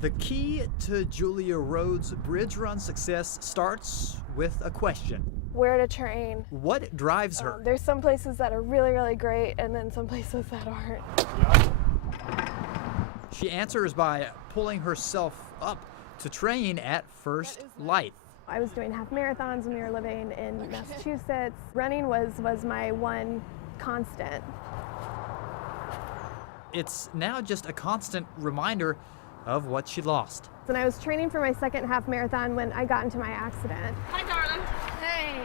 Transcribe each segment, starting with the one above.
The key to Julia Rhodes' bridge run success starts with a question. Where to train. What drives her? There's some places that are really, really great, and then some places that aren't. She answers by pulling herself up to train at first light. I was doing half marathons when we were living in Massachusetts. Running was my one constant. It's now just a constant reminder of what she lost. And I was training for my second half marathon when I got into my accident. Hi, darling. Hey.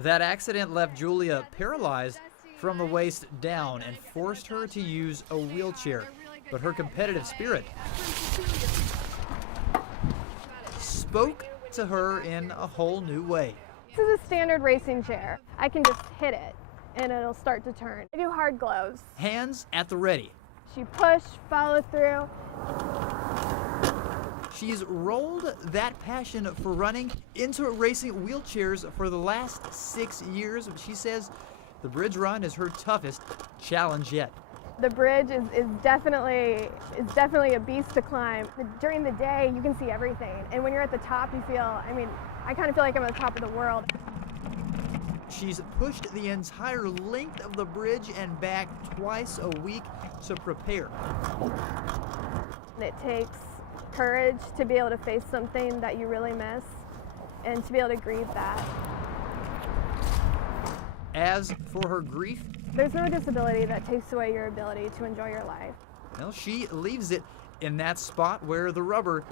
That accident left Julia paralyzed from the waist down and forced her to use a wheelchair. But her competitive spirit spoke to her in a whole new way. This is a standard racing chair. I can just hit it and it'll start to turn. I do hard gloves. Hands at the ready. She push, follow through. She's rolled that passion for running into racing wheelchairs for the last 6 years. She says the bridge run is her toughest challenge yet. The bridge is definitely a beast to climb. During the day, you can see everything. And when you're at the top, you feel, I kind of feel like I'm at the top of the world. She's pushed the entire length of the bridge and back twice a week to prepare. It takes courage to be able to face something that you really miss and to be able to grieve that. As for her grief, there's no disability that takes away your ability to enjoy your life. Well, she leaves it in that spot where the rubber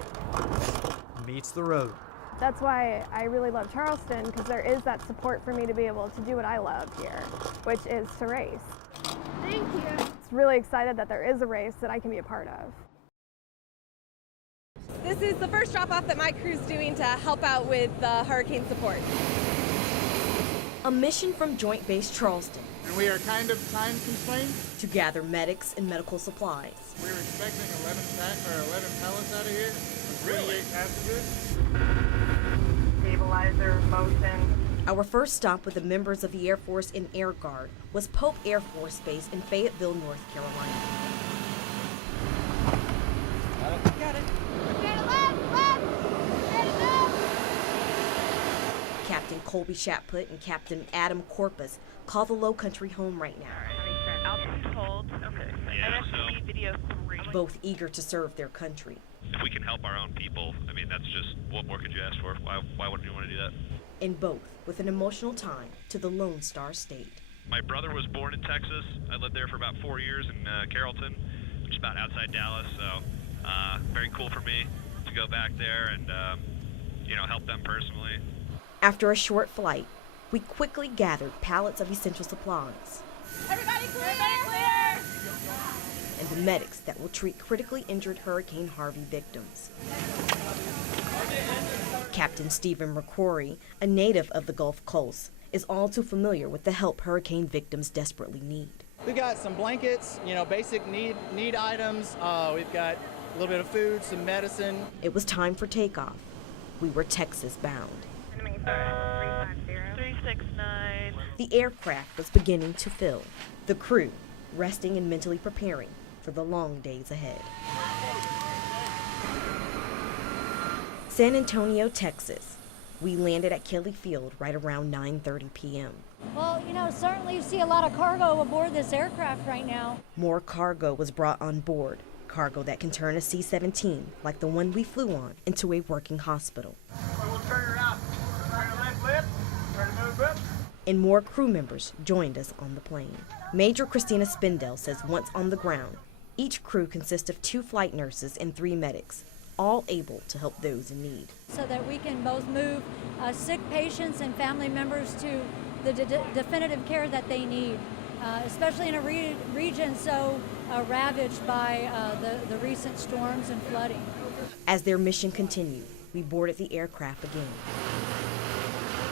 meets the road. That's why I really love Charleston, because there is that support for me to be able to do what I love here, which is to race. Thank you. It's really excited that there is a race that I can be a part of. This is the first drop-off that my crew's doing to help out with hurricane support. A mission from Joint Base Charleston. And we are kind of time constrained. To gather medics and medical supplies. We're expecting 11 pallets out of here, 38 passengers. Stabilizer motion. Our first stop with the members of the Air Force and Air Guard was Pope Air Force Base in Fayetteville, North Carolina. Got it. Captain Colby Shaput and Captain Adam Corpus call the Low Country home right now. Altitude hold. Okay. Yeah, video 3. Both eager to serve their country. If we can help our own people, that's just, what more could you ask for? Why wouldn't you want to do that? And both with an emotional tie to the Lone Star State. My brother was born in Texas. I lived there for about 4 years in Carrollton, just about outside Dallas. So very cool for me to go back there and help them personally. After a short flight, we quickly gathered pallets of essential supplies. Everybody clear! Everybody clear! And the medics that will treat critically injured Hurricane Harvey victims. Captain Stephen McCrory, a native of the Gulf Coast, is all too familiar with the help hurricane victims desperately need. We've got some blankets, basic need items. We've got a little bit of food, some medicine. It was time for takeoff. We were Texas bound. 369. The aircraft was beginning to fill. The crew resting and mentally preparing for the long days ahead. San Antonio, Texas. We landed at Kelly Field right around 9:30 p.m. Well, certainly you see a lot of cargo aboard this aircraft right now. More cargo was brought on board. Cargo that can turn a C-17, like the one we flew on, into a working hospital. We'll turn her out. Turn her left flip. Turn her move flip. And more crew members joined us on the plane. Major Christina Spindell says once on the ground, each crew consists of 2 flight nurses and 3 medics, all able to help those in need. So that we can both move sick patients and family members to the definitive care that they need, especially in a region so ravaged by the recent storms and flooding. As their mission continued, we boarded the aircraft again.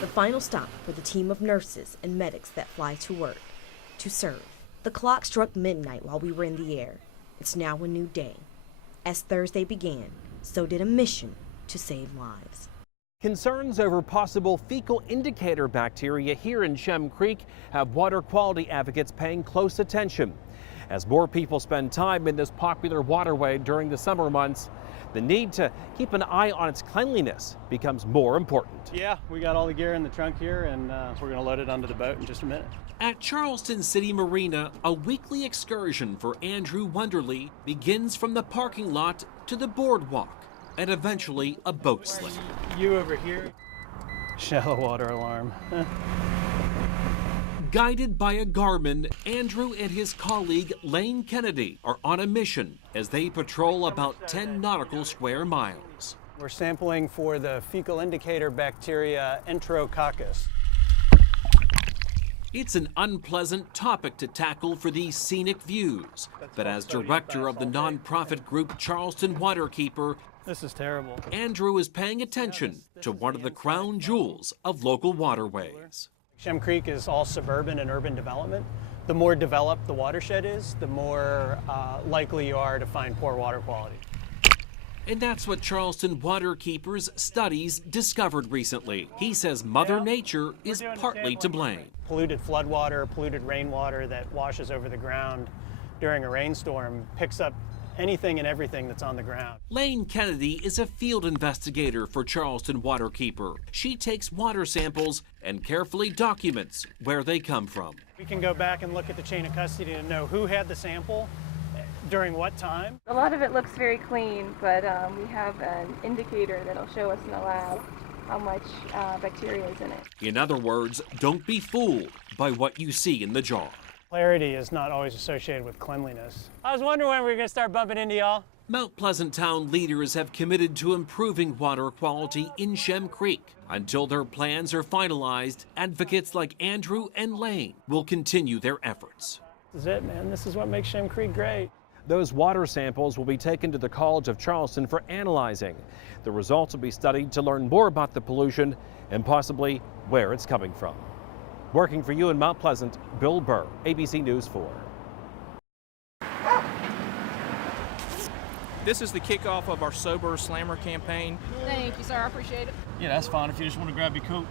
The final stop for the team of nurses and medics that fly to work, to serve. The clock struck midnight while we were in the air. It's now a new day. As Thursday began, so did a mission to save lives. Concerns over possible fecal indicator bacteria here in Shem Creek have water quality advocates paying close attention. As more people spend time in this popular waterway during the summer months, the need to keep an eye on its cleanliness becomes more important. Yeah, we got all the gear in the trunk here, and we're going to load it onto the boat in just a minute. At Charleston City Marina, a weekly excursion for Andrew Wonderly begins from the parking lot to the boardwalk and eventually a boat slip. You over here. Shallow water alarm. Guided by a Garmin, Andrew and his colleague Lane Kennedy are on a mission as they patrol about 10 nautical square miles. We're sampling for the fecal indicator bacteria Enterococcus. It's an unpleasant topic to tackle for these scenic views, but as director of the nonprofit group Charleston Waterkeeper, this is terrible. Andrew is paying attention to one of the crown jewels of local waterways. Shem Creek is all suburban and urban development. The more developed the watershed is, the more likely you are to find poor water quality. And that's what Charleston Waterkeeper's studies discovered recently. He says Mother Nature is partly to blame. Polluted floodwater, polluted rainwater that washes over the ground during a rainstorm picks up anything and everything that's on the ground. Lane Kennedy is a field investigator for Charleston Waterkeeper. She takes water samples and carefully documents where they come from. We can go back and look at the chain of custody to know who had the sample, during what time. A lot of it looks very clean, but we have an indicator that'll show us in the lab how much bacteria is in it. In other words, don't be fooled by what you see in the jar. Clarity is not always associated with cleanliness. I was wondering when we were going to start bumping into y'all. Mount Pleasant town leaders have committed to improving water quality in Shem Creek. Until their plans are finalized, advocates like Andrew and Lane will continue their efforts. This is it, man. This is what makes Shem Creek great. Those water samples will be taken to the College of Charleston for analyzing. The results will be studied to learn more about the pollution and possibly where it's coming from. Working for you in Mount Pleasant, Bill Burr, ABC News 4. This is the kickoff of our Sober Slammer campaign. Thank you, sir. I appreciate it. Yeah, that's fine if you just want to grab your coat.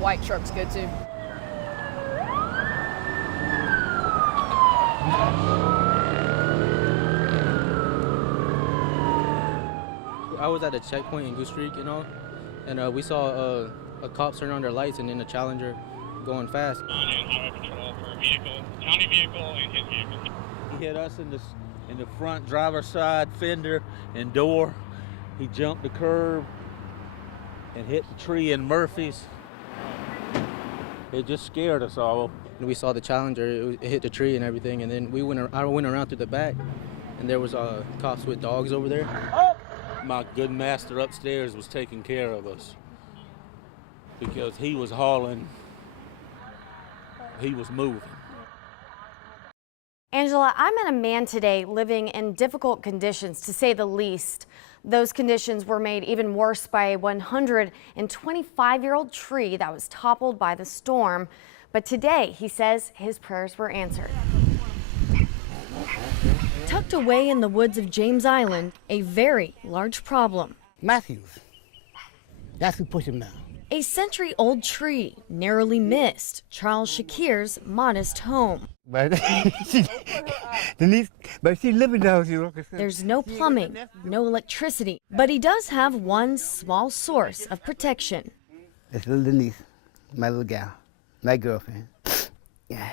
White truck's good too. I was at a checkpoint in Goose Creek, and we saw a cop turn on their lights and then a Challenger going fast. Highway patrol for a vehicle, county vehicle, and his vehicle. He hit us in the front driver's side fender and door. He jumped the curb and hit the tree in Murphy's. It just scared us all. And we saw the Challenger, it hit the tree and everything, and then I went around through the back, and there was cops with dogs over there. My good master upstairs was taking care of us because he was hauling, he was moving. Angela, I met a man today living in difficult conditions, to say the least. Those conditions were made even worse by a 125-year-old tree that was toppled by the storm. But today, he says his prayers were answered. Tucked away in the woods of James Island, a very large problem. Matthews. That's who pushed him down. A century-old tree narrowly missed Charles Shakir's modest home. But Denise, she's living down here. There's no plumbing, no electricity, but he does have one small source of protection. It's little Denise, my little gal, my girlfriend. Yeah,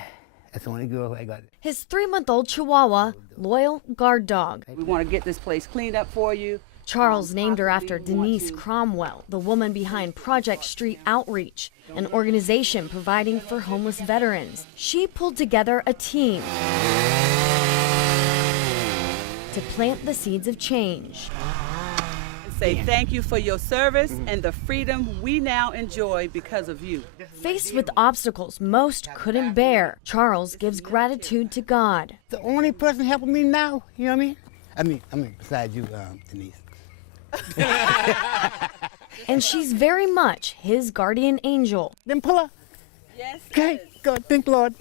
that's the only girl I got. His 3-month-old Chihuahua, loyal guard dog. We want to get this place cleaned up for you. Charles named her after Denise Cromwell, the woman behind Project Street Outreach, an organization providing for homeless veterans. She pulled together a team to plant the seeds of change. Say thank you for your service and the freedom we now enjoy because of you. Faced with obstacles most couldn't bear, Charles gives gratitude to God. The only person helping me now, you know what I mean? I mean, besides you, Denise. And she's very much his guardian angel. Then pull her. Yes. Okay, God, thank Lord.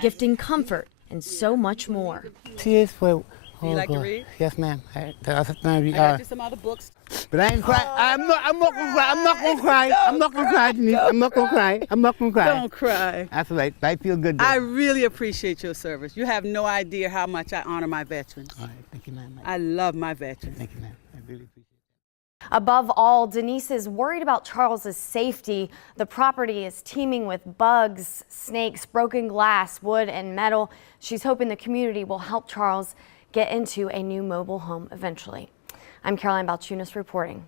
Gifting comfort and so much more. Tears for Do you like to God. read? Yes, ma'am. I got you some other books. But I ain't crying. I'm not gonna cry. I'm not gonna cry. I'm not gonna cry, Denise. I'm not gonna cry. I'm not gonna cry. Don't cry. That's right. I feel good. Though. I really appreciate your service. You have no idea how much I honor my veterans. All right. Thank you, ma'am. I love my veterans. Thank you, ma'am. I really appreciate it. Above all, Denise is worried about Charles's safety. The property is teeming with bugs, snakes, broken glass, wood, and metal. She's hoping the community will help Charles get into a new mobile home eventually. I'm Caroline Balchunas reporting.